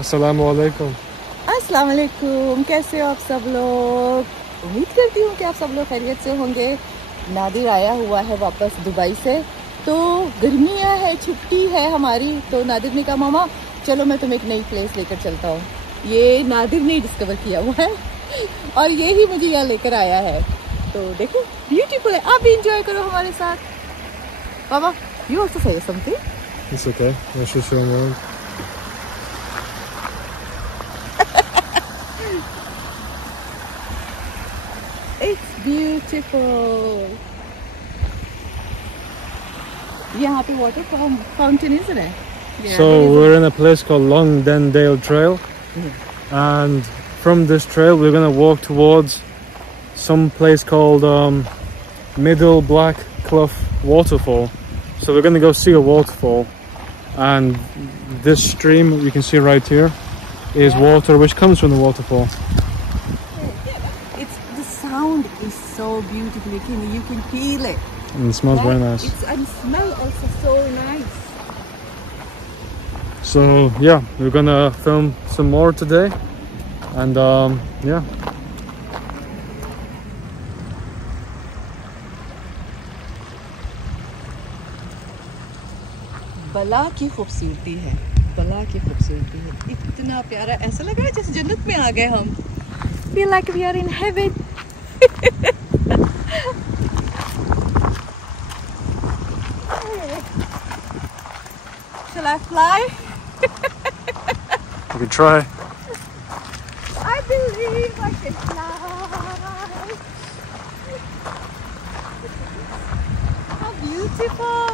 अस्सलाम वालेकुम। अस्सलाम वालेकुम। कैसे हो आप सब लोग? उम्मीद करती हूँ कि आप सब लोग खैरियत से होंगे। नादिर आया हुआ है वापस दुबई से, तो गर्मियाँ है, छुट्टी है हमारी। तो नादिर ने कहा मामा चलो मैं तुम्हें एक नई प्लेस लेकर चलता हूँ। ये नादिर ने डिस्कवर किया हुआ है और ये ही मुझे यहाँ लेकर आया है। तो देखो ब्यूटीफुल है, आप भी इंजॉय करो हमारे साथ। मामा you also say something. It's okay. Let's just show around. It's beautiful. यहाँ पे water fountain isn't it? Yeah, So we're in a place called Longdendale Trail, and from this trail we're gonna walk towards some place called Middle Black Clough Waterfall. So we're gonna go see a waterfall, and this stream you can see right here is water which comes from the waterfall. The sound is so beautiful. You can feel it. And it smells very nice. And smell also so nice. So yeah, we're gonna film some more today, and yeah. बला की खूबसूरती है, बला की खूबसूरती है। इतना प्यारा, ऐसा लग रहा है जैसे जन्नत में आ गए हम। Feel like we are in heaven. Shall I fly? You can try. I believe I can fly. How beautiful.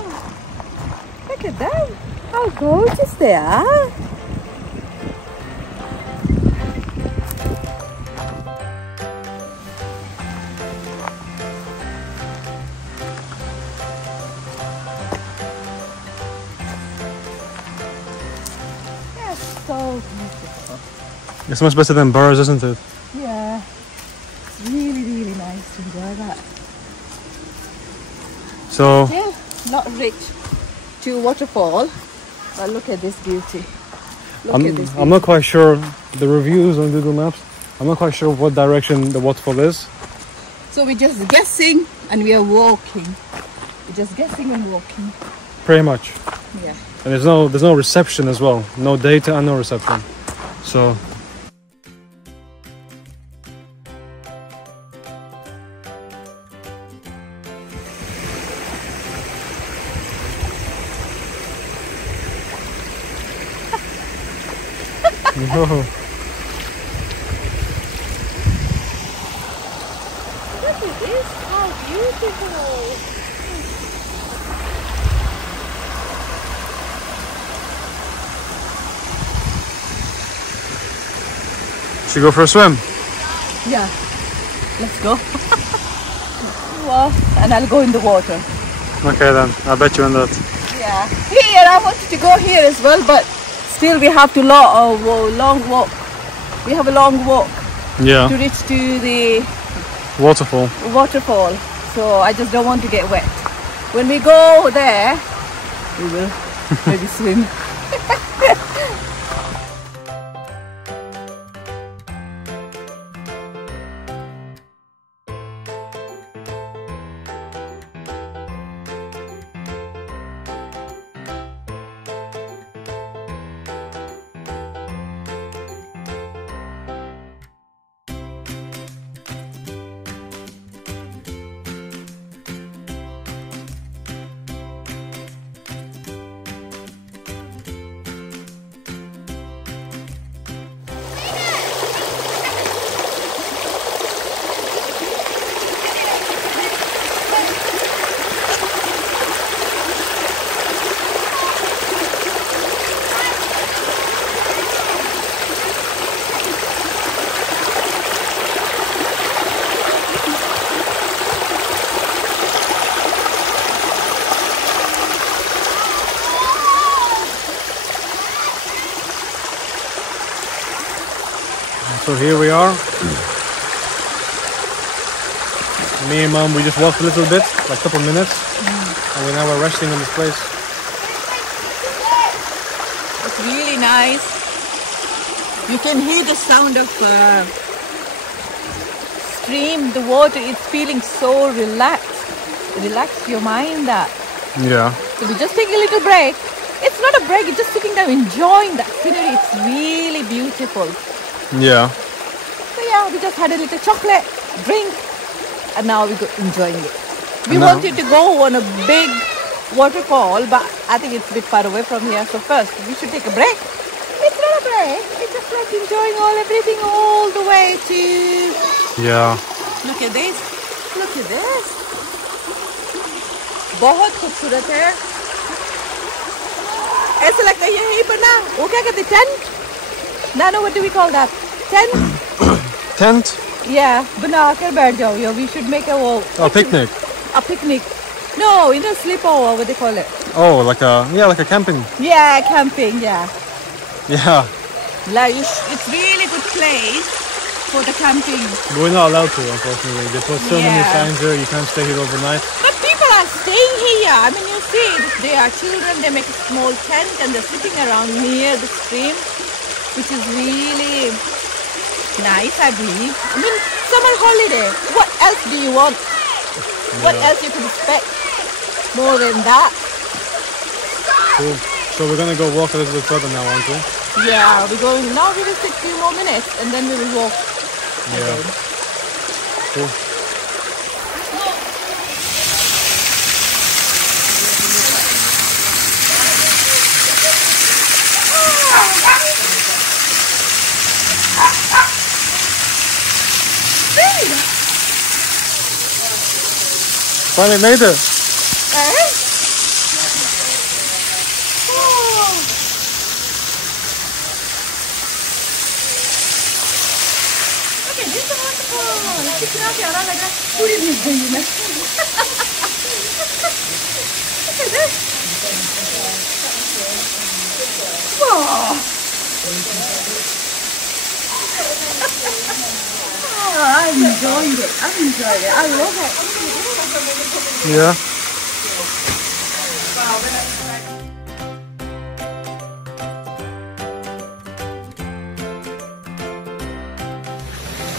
Look at them. How gorgeous they are. So beautiful. It's much better than bars, isn't it? Yeah, it's really nice to enjoy that. So Still not rich to waterfall, but look at this beauty. Look at this beauty. I'm not quite sure the reviews on Google Maps. I'm not quite sure what direction the waterfall is. So we're just guessing and we are walking. We're just guessing and walking. Pretty much. Yeah. And there's no reception as well. No data and no reception. So no. Look at this, how beautiful. Should we go for a swim? Yeah, let's go. Well, and I'll go in the water. Okay then, I'll bet you on that. Yeah, here I wanted to go here as well, but still we have to long walk. We have a long walk Yeah. to reach to the Waterfall. waterfall, so I just don't want to get wet. When we go there, we will maybe swim. So here we are. Me and Mum, we just walked a little bit, like a couple of minutes, and now we're resting in this place. It's really nice. You can hear the sound of stream, the water. It's feeling so relaxed. Relax your mind that. Yeah. So we just take a little break. It's not a break, it's just sitting down enjoying that scenery. It's really beautiful. Yeah. So yeah, we just had a little chocolate drink and now we're enjoying it. We Now- wanted to go on a big waterfall, but I think it's a bit far away from here. So first, we should take a break. It's not a break. It's just like enjoying everything all the way to... Yeah. Look at this. Look at this. बहुत खूबसूरत है. ऐसा लगता है यहीं पर ना वो क्या कहते हैं tent? Nano, what do we call that? Tent? Tent? Yeah, बनाकर बैठ जाओ. Yeah, we should make A picnic. a picnic. No, you know, sleepover, what they call it. Oh, like a camping. Yeah, camping. Yeah. Yeah. Like it's really good place for the camping. We're not allowed to, unfortunately. They put so many Yeah. signs here. You can't stay here overnight. But people are staying here. I mean, you see, they are children. They make a small tent and they're sitting around near the stream, which is really nice, I believe. I mean, summer holiday. What else do you want? What else you can expect more than that? Cool. So we're gonna go walk a little bit further now, aren't we? Yeah, we're going now. We will sit a few more minutes and then we will walk. Yeah. Again. Cool. Finally made it. Eh? Oh. Okay, this is waterfall. कितना प्यारा लग रहा है. पूरी भीग गई हूँ मैं. Look at this. Wow. Oh, I'm enjoying it. I'm enjoying it. I love it. Yeah.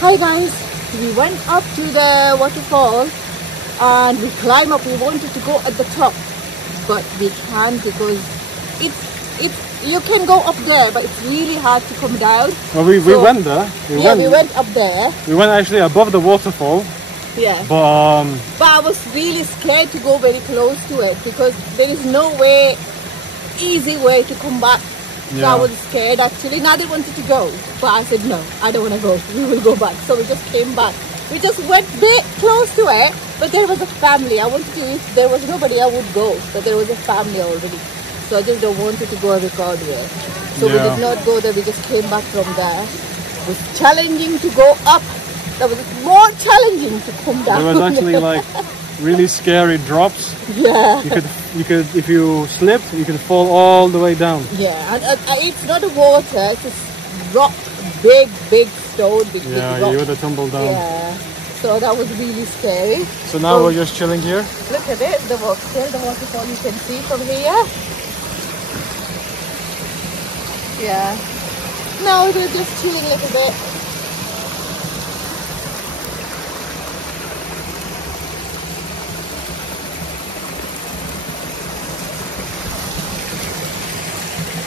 Hi guys, we went up to the waterfall and we climbed up. We wanted to go at the top, but we can't because it's you can go up there, but it's really hard to come down. Well, we So- went there. We went up there. We went actually above the waterfall, Yeah. but But I was really scared to go very close to it because there is no easy way to come back. So Yeah. I was scared actually. Nadir wanted to go, but I said no, I don't want to go. We will go back. So we just came back. We just went bit close to it, but there was a family. I wanted to, if there was nobody, I would go, but there was a family already. So I just don't want to go and record here. So we Yeah. did not go there. We just came back from there. It was challenging to go up. That was more challenging to come down. there was actually like really scary drops. Yeah. You could, if you slipped, you could fall all the way down. Yeah, and it's not a water, it's just rock, big stone, big Yeah, rock. you would have tumbled down. Yeah, so that was really scary. So now we're just chilling here. Look at it, the waterfall you can see from here. Yeah. Now we're just chilling a little bit.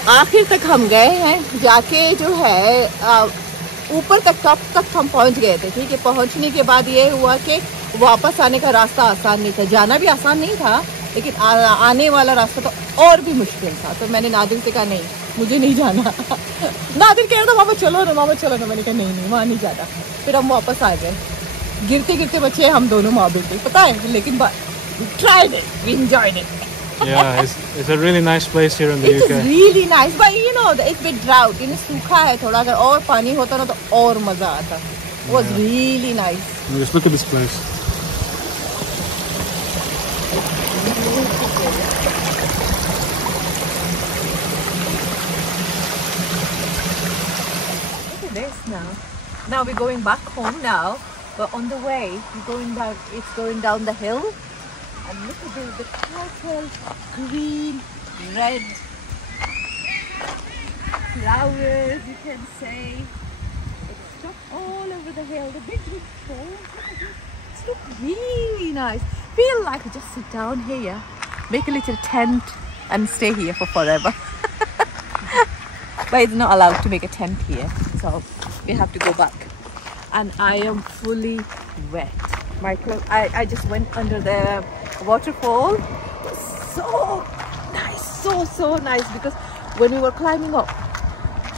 आखिर तक हम गए हैं जाके जो है ऊपर तक टॉप तक हम पहुंच गए थे. ठीक है, पहुंचने के बाद ये हुआ कि वापस आने का रास्ता आसान नहीं था. जाना भी आसान नहीं था, लेकिन आने वाला रास्ता तो और भी मुश्किल था. तो मैंने नादिर से कहा नहीं, मुझे नहीं जाना. नादिर कह रहा था वहाँ चलो ना. मैंने कहा नहीं वहाँ नहीं जाना. फिर हम वापस आ गए. गिरते गिरते बचे हम दोनों माँ बेटे, पता है, लेकिन tried it, we enjoyed it. Yeah, it's a really nice place here in the It UK. is really nice, but you know, it's bit drought. इन्हें सूखा है थोड़ा. अगर और पानी होता ना तो और मजा आता. It was really nice. Just look at this place. Look at this now. Now we're going back home now, but on the way we're going back. It's going down the hill, and look at this, the purple, green, red flowers, you can say. It's stuck all over the hill. The big stones. It's look really nice. Feel like we just sit down here, make a little tent, and stay here for forever. But it's not allowed to make a tent here, so we have to go back. And I am fully wet. My clothes. I just went under the waterfall. It was so nice, so nice, because when we were climbing up,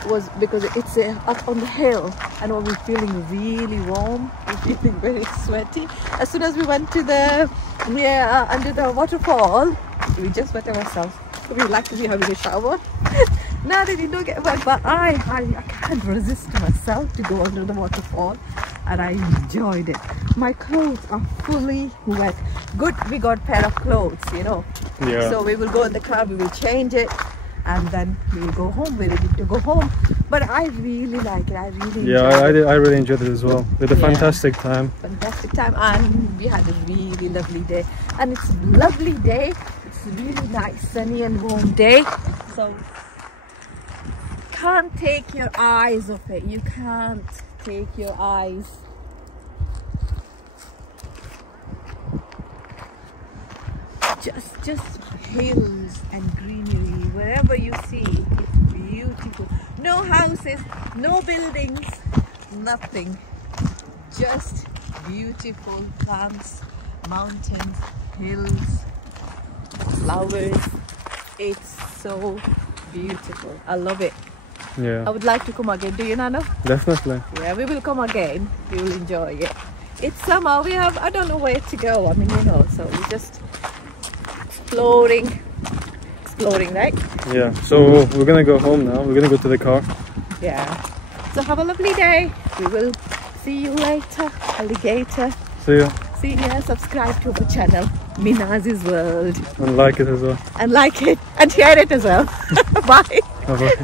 was because it's up on the hill, and we were feeling really warm, we were feeling very sweaty. As soon as we went to the under the waterfall, we just wet ourselves. We like to be having a shower. Now they didn't get wet, but I can't resist myself to go under the waterfall, and I enjoyed it. My clothes are fully wet. Good, we got a pair of clothes, you know. Yeah. So we will go in the car, we will change it, and then we will go home. We're ready to go home. But I really like it. I really enjoyed it. I really enjoyed it as well. We had a fantastic time. Fantastic time, and we had a really lovely day. And it's a lovely day. It's a really nice, sunny and warm day. So can't take your eyes off it. You can't take your eyes. Just hills and greenery wherever you see. It's beautiful. No houses, no buildings, nothing. Just beautiful plants, mountains, hills, flowers. It's so beautiful. I love it. Yeah. I would like to come again. Do you, Nana? Definitely. Yeah, we will come again. We will enjoy it. It's summer. We have, I don't know where to go. I mean, you know, so we're just exploring, right? Yeah. So we're gonna go home now. We're gonna go to the car. Yeah. So have a lovely day. We will see you later, alligator. See ya. See ya. Subscribe to our channel, Minaz's World. And like it as well. And like it and share it as well. Bye. Bye bye.